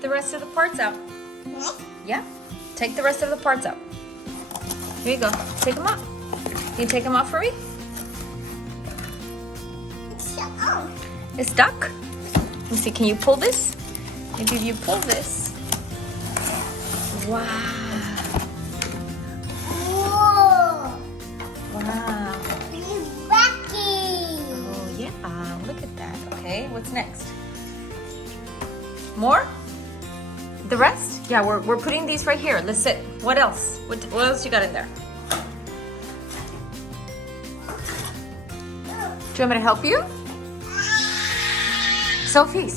take the rest of the parts out. Yeah, take the rest of the parts out. Here you go. Take them out. Can you take them out for me? It's stuck. Let me see. Can you pull this? Maybe if you pull this. Wow. Whoa. Wow. Rocky. Oh yeah. Look at that. Okay. What's next? More? The rest? Yeah, we're putting these right here. Let's sit. What else? What else you got in there? Do you want me to help you? Sophie.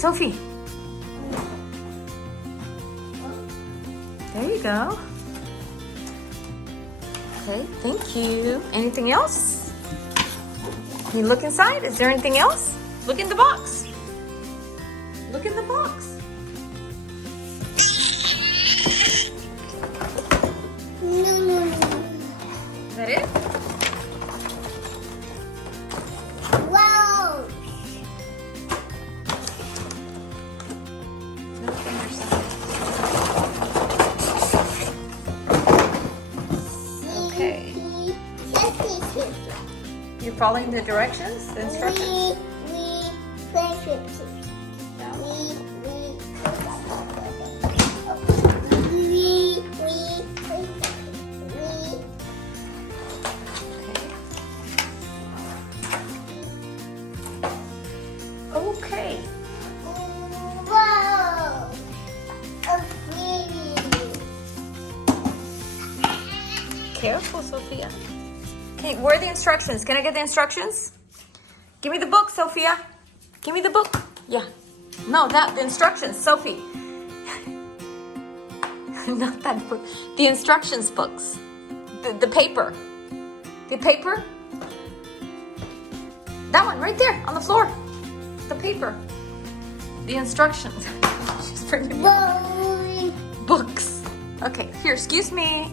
There you go. Okay, thank you. Anything else? Can you look inside? Is there anything else? Look in the box. Look in the box. No. Is that it? Wow. Okay. You're following the directions, the instructions? Okay. Wow. Careful, Sophia. Okay, where are the instructions? Can I get the instructions? Give me the book, Sophia. Give me the book. Yeah. No, the instructions, Sophie. Not that book. The instructions books. The paper. The paper? That one right there on the floor. The paper. The instructions. She's bringing me books. Okay, here, excuse me.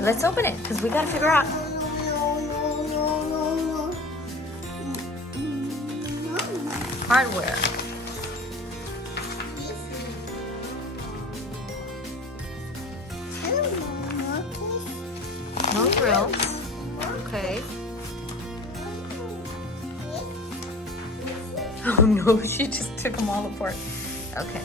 Let's open it, because we got to figure out. Hardware. No drills. Okay. Oh no, she just took them all apart. Okay.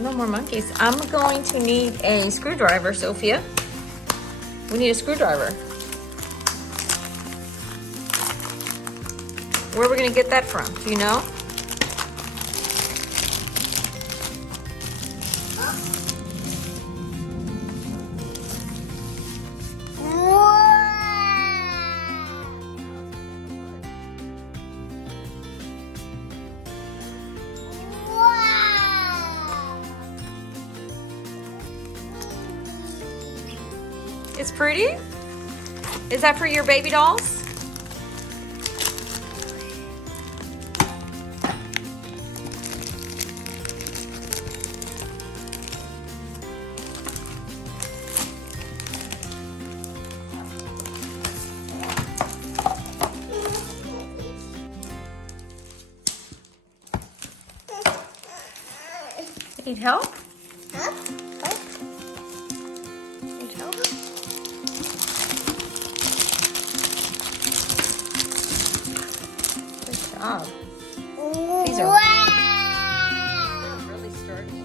No more monkeys. I'm going to need a screwdriver, Sophia. We need a screwdriver. Where are we going to get that from? Do you know? It's pretty? Is that for your baby dolls? Need help? Huh? Need help? Good job. These are really sturdy.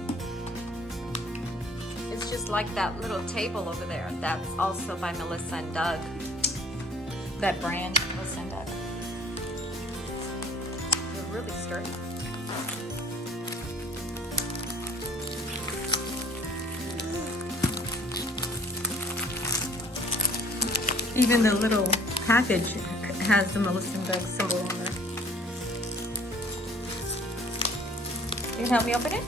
It's just like that little table over there. That's also by Melissa and Doug. That brand, Melissa and Doug. They're really sturdy. Even the little package has the Melissa and Doug symbol on there. You can help me open it?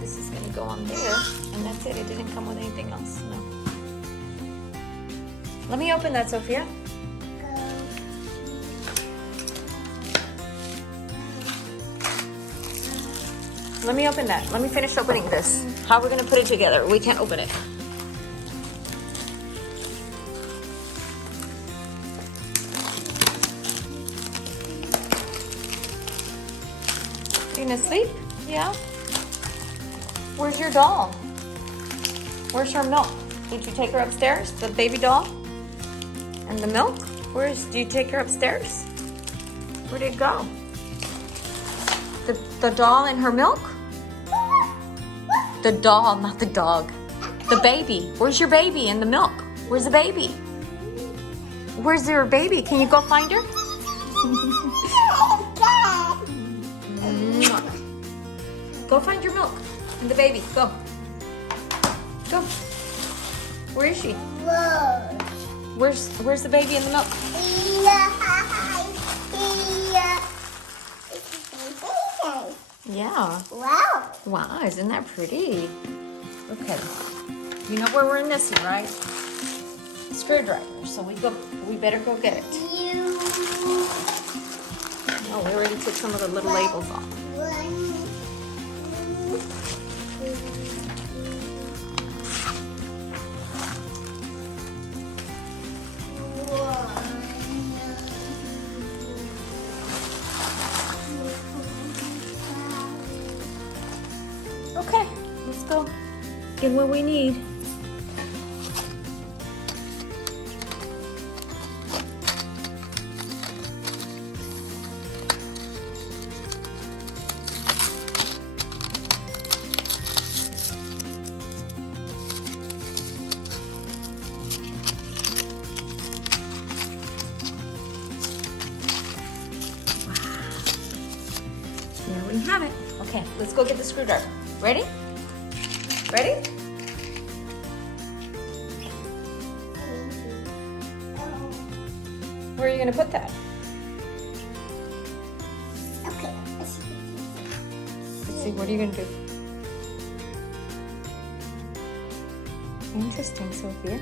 This is going to go on there, and that's it. It didn't come with anything else. No. Let me open that, Sophia. Let me open that. Let me finish opening this. How are we gonna put it together? We can't open it. You gonna sleep? Yeah? Where's your doll? Where's her milk? Did you take her upstairs? The baby doll? And the milk? Do you take her upstairs? Where did it go? The doll and her milk? The doll, not the dog. The baby. Where's your baby and the milk? Where's the baby? Where's your baby? Can you go find her? Go find your milk and the baby. Go. Go. Where is she? Where's the baby and the milk? Yeah. Wow. Wow, isn't that pretty? Okay. You know where we're missing, right? Screwdriver. So we better go get it. Oh, we already took some of the little labels off. Okay, let's go get what we need. There we have it. Okay, let's go get the screwdriver. Ready? Ready? Where are you going to put that? Okay. Let's see, what are you going to do? Interesting, Sophia.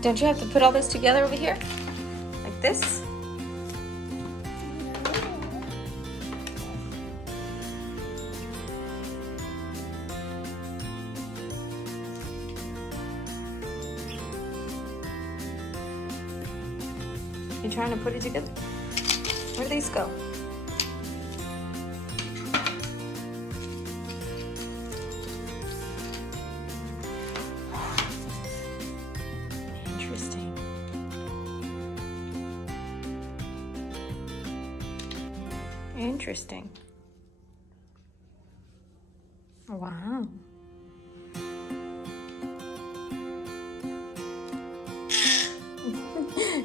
Don't you have to put all this together over here? Like this? You trying to put it together? Where do these go? Interesting. Interesting. Wow.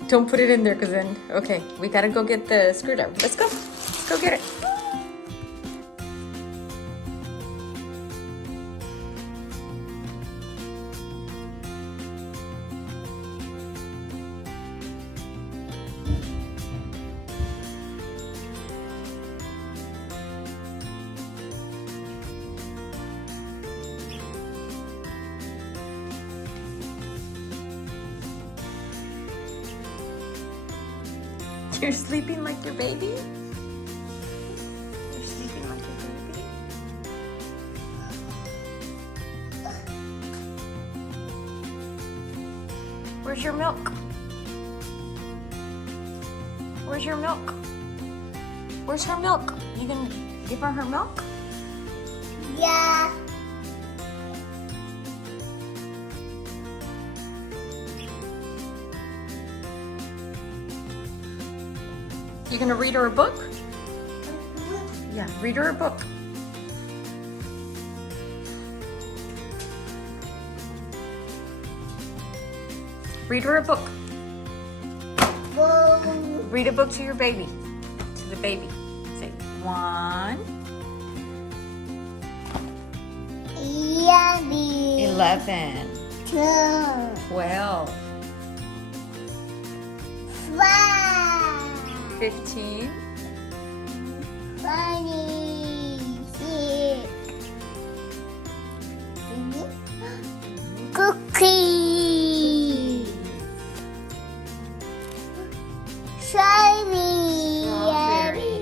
Don't put it in there because then, okay, we gotta go get the screwdriver. Let's go. Let's go get it. You're sleeping like your baby? You're sleeping like your baby? Where's your milk? Where's your milk? Where's her milk? You gonna give her milk? Yeah. You gonna read her a book? Yeah, read her a book. Read her a book. Read a book to your baby. To the baby. Say 1, 11, 12, 15, 26. Shiny. Strawberry.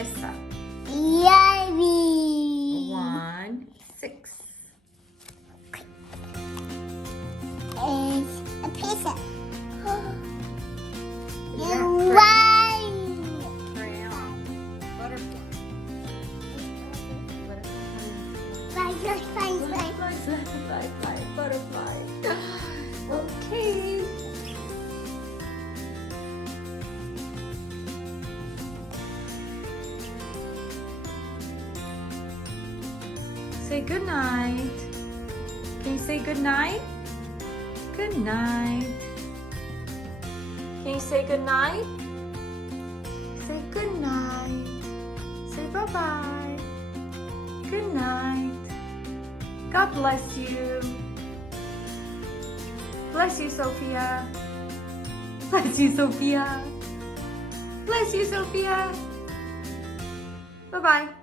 Teresa. Yummy. 1, 6. It's a pizza. Is that One. crayon? Butterfly. Fly, fly, fly, fly. Butterfly. Okay. Say good night. Can you say good night? Good night. Can you say good night? Say good night. Say bye-bye. Good night. God bless you. Bless you, Sophia. Bless you, Sophia. Bless you, Sophia. Bye-bye.